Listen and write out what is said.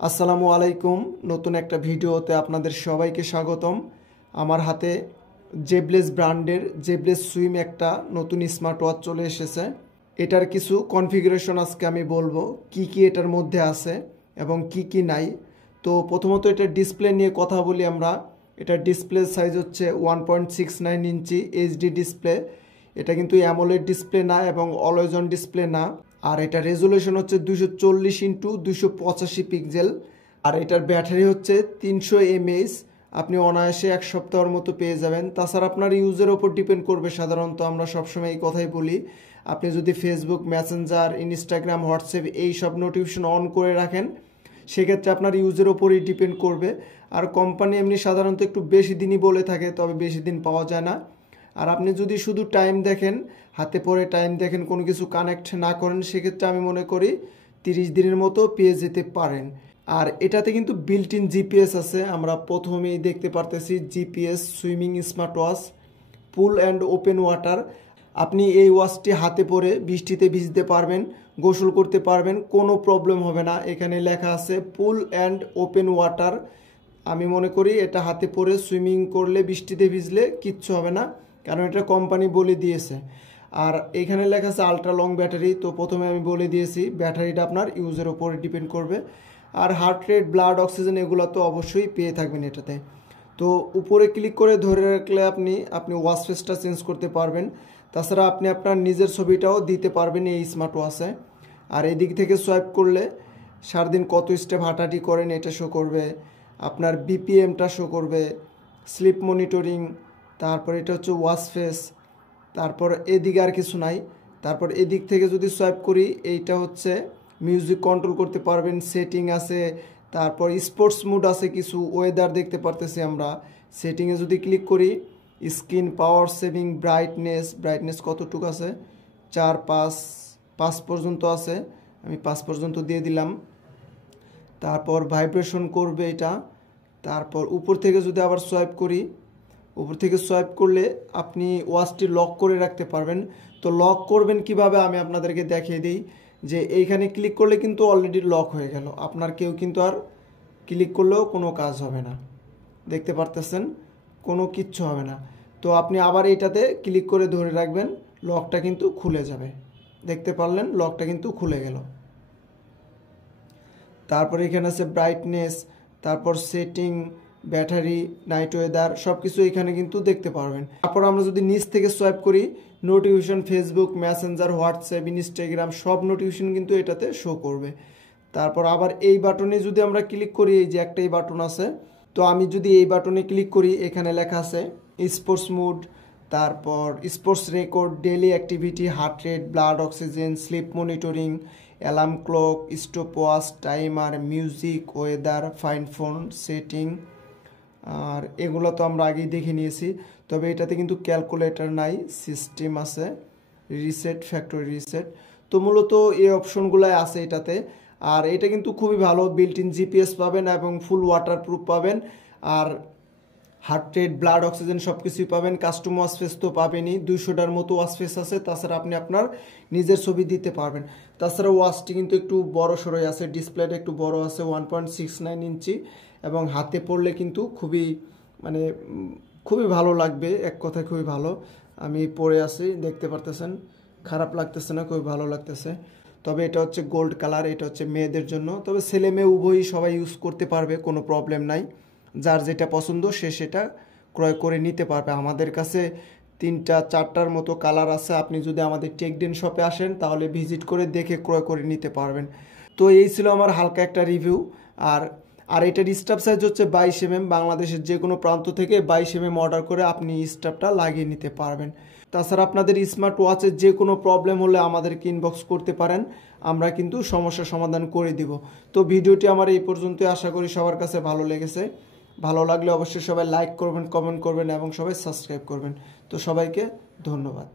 আসসালামু আলাইকুম। নতুন একটা ভিডিওতে আপনাদের সবাইকে স্বাগতম। আমার হাতে জেবলেস ব্র্যান্ডের জেবলেস সুইম একটা নতুন স্মার্ট ওয়াচ চলে এসেছে। এটার কিছু কনফিগারেশন আজকে আমি বলবো, কি কি এটার মধ্যে আছে এবং কি কি নাই। তো প্রথমত এটার ডিসপ্লে নিয়ে কথা বলি আমরা। এটার ডিসপ্লে সাইজ হচ্ছে 1.69 ইঞ্চি এইচডি ডিসপ্লে। এটা কিন্তু অ্যামোলেড ডিসপ্লে না এবং অলওয়েজ অন ডিসপ্লে না। আর এটা রেজুলেশন হচ্ছে 240x285 পিক্সেল। আর এটার ব্যাটারি হচ্ছে 300 mAh। আপনি অনায়াসে এক সপ্তাহের মতো পেয়ে যাবেন। তাছাড়া আপনার ইউজের ওপর ডিপেন্ড করবে। সাধারণত আমরা সবসময় এই কথাই বলি, আপনি যদি ফেসবুক, মেসেঞ্জার, ইনস্টাগ্রাম, হোয়াটসঅ্যাপ এই সব নোটিফিকেশন অন করে রাখেন, সেক্ষেত্রে আপনার ইউজের ওপরই ডিপেন্ড করবে। আর কোম্পানি এমনি সাধারণত একটু বেশি দিনই বলে থাকে, তবে বেশি দিন পাওয়া যায় না। আর আপনি যদি শুধু টাইম দেখেন, হাতে পরে টাইম দেখেন, কোনো কিছু কানেক্ট না করেন, সেক্ষেত্রে আমি মনে করি 30 দিনের মতো পেয়ে যেতে পারেন। আর এটাতে কিন্তু বিল্ট ইন জিপিএস আছে। আমরা প্রথমেই দেখতে পারতেছি GPS swimming smart watch, pool and open water. আপনি এই ওয়াচটি হাতে পরে বৃষ্টিতে ভিজতে পারবেন, গোসল করতে পারবেন, কোনো প্রবলেম হবে না। এখানে লেখা আছে পুল অ্যান্ড ওপেন ওয়াটার। আমি মনে করি এটা হাতে পরে সুইমিং করলে, বৃষ্টিতে ভিজলে কিচ্ছু হবে না, কারণ এটা কোম্পানি বলে দিয়েছে। আর এখানে লেখা আছে আলট্রা লং ব্যাটারি। তো প্রথমে আমি বলে দিয়েছি ব্যাটারিটা আপনার ইউজের ওপরে ডিপেন্ড করবে। আর হার্ট রেট, ব্লাড অক্সিজেন এগুলো তো অবশ্যই পেয়ে থাকবেন এটাতে। তো উপরে ক্লিক করে ধরে রাখলে আপনি ওয়াচ ফেসটা চেঞ্জ করতে পারবেন। তাছাড়া আপনি আপনার নিজের ছবিটাও দিতে পারবেন এই স্মার্ট ওয়াচে। আর এদিক থেকে সোয়াইপ করলে সারাদিন কত স্টেপ হাঁটাহাঁটি করেন এটা শো করবে, আপনার বিপিএমটা শো করবে, স্লিপ মনিটরিং, তারপর এটা হচ্ছে ওয়াচ ফেস। তারপর এদিকে আর কিছু নাই। তারপর এদিক থেকে যদি সোয়াইপ করি, এইটা হচ্ছে মিউজিক কন্ট্রোল করতে পারবেন, সেটিং আছে, তারপর স্পোর্টস মুড আছে, কিছু ওয়েদার দেখতে পারতেছি আমরা। সেটিংয়ে যদি ক্লিক করি, স্ক্রিন পাওয়ার সেভিং, ব্রাইটনেস কতটুকু আছে, 4, 5 পর্যন্ত আছে। আমি 5 পর্যন্ত দিয়ে দিলাম। তারপর ভাইব্রেশন করবে এটা। তারপর উপর থেকে যদি আবার সোয়াইপ করি, উপর থেকে সোয়াইপ করলে আপনি ওয়াচটি লক করে রাখতে পারবেন। তো লক করবেন কিভাবে আমি আপনাদেরকে দেখিয়ে দিই। যে এইখানে ক্লিক করলে কিন্তু অলরেডি লক হয়ে গেল, আপনার কেউ কিন্তু আর ক্লিক করলেও কোনো কাজ হবে না। দেখতে পারতেছেন, কোনো কিচ্ছু হবে না। তো আপনি আবার এইটাতে ক্লিক করে ধরে রাখবেন, লকটা কিন্তু খুলে যাবে। দেখতে পারলেন, লকটা কিন্তু খুলে গেল। তারপর এখানে আছে ব্রাইটনেস, তারপর সেটিং, ব্যাটারি, নাইট ওয়েদার, সব কিছু এখানে কিন্তু দেখতে পারবেন। তারপর আমরা যদি নিচ থেকে সোয়াইপ করি, notification, Facebook, Messenger, WhatsApp, Instagram সব নোটিফিকেশন কিন্তু এটাতে শো করবে। তারপর আবার এই বাটনে যদি আমরা ক্লিক করি, এই যে একটাই বাটন আছে, তো আমি যদি এই বাটনে ক্লিক করি, এখানে লেখা আছে স্পোর্টস মুড, তারপর sports record, daily activity, heart rate, blood oxygen, sleep monitoring, alarm clock, stop watch, timer, music, weather, find phone, setting. আর এগুলো তো আমরা আগেই দেখে নিয়েছি। তবে এটাতে কিন্তু ক্যালকুলেটর নাই, সিস্টেম আছে, রিসেট, ফ্যাক্টরি রিসেট। তো মূলত এই অপশনগুলো আছে এটাতে। আর এটা কিন্তু খুবই ভালো, বিল্ট ইন জিপিএস পাবেন এবং ফুল ওয়াটারপ্রুফ পাবেন। আর হার্ট রেট, ব্লাড অক্সিজেন সব কিছুই পাবেন। কাস্টম ওয়াচ ফেস তো পাবেনই, 200টার মতো ওয়াচ ফেস আছে। তাছাড়া আপনি আপনার নিজের ছবি দিতে পারবেন। তাছাড়া ওয়াচটি কিন্তু একটু বড় সড়ই আছে, ডিসপ্লেটা একটু বড় আছে, 1.69 ইঞ্চি। এবং হাতে পড়লে কিন্তু খুবই ভালো লাগবে, এক কথায় খুবই ভালো। আমি পরে আছি, দেখতে পারতেছেন, খারাপ লাগতেছে না, খুবই ভালো লাগতেছে। তবে এটা হচ্ছে গোল্ড কালার, এটা হচ্ছে মেয়েদের জন্য। তবে ছেলে মেয়ে উভয়ই সবাই ইউজ করতে পারবে, কোনো প্রবলেম নাই। যার যেটা পছন্দ সে সেটা ক্রয় করে নিতে পারবে। আমাদের কাছে 3টা 4টার মতো কালার আছে। আপনি যদি আমাদের টেকডেন শপে আসেন, তাহলে ভিজিট করে দেখে ক্রয় করে নিতে পারবেন। তো এই ছিল আমার হালকা একটা রিভিউ। আর এটার স্টাফ সাইজ হচ্ছে 22 mm। বাংলাদেশের যে কোনো প্রান্ত থেকে 22 mm অর্ডার করে আপনি স্টাফটা লাগিয়ে নিতে পারবেন। তাছাড়া আপনাদের স্মার্ট ওয়াচের যে কোনো প্রবলেম হলে আমাদেরকে ইনবক্স করতে পারেন, আমরা কিন্তু সমস্যার সমাধান করে দিব। তো ভিডিওটি আমার এই পর্যন্তই। আশা করি সবার কাছে ভালো লেগেছে। ভালো লাগলে অবশ্যই সবাই লাইক করবেন, কমেন্ট করবেন এবং সবাই সাবস্ক্রাইব করবেন। তো সবাইকে ধন্যবাদ।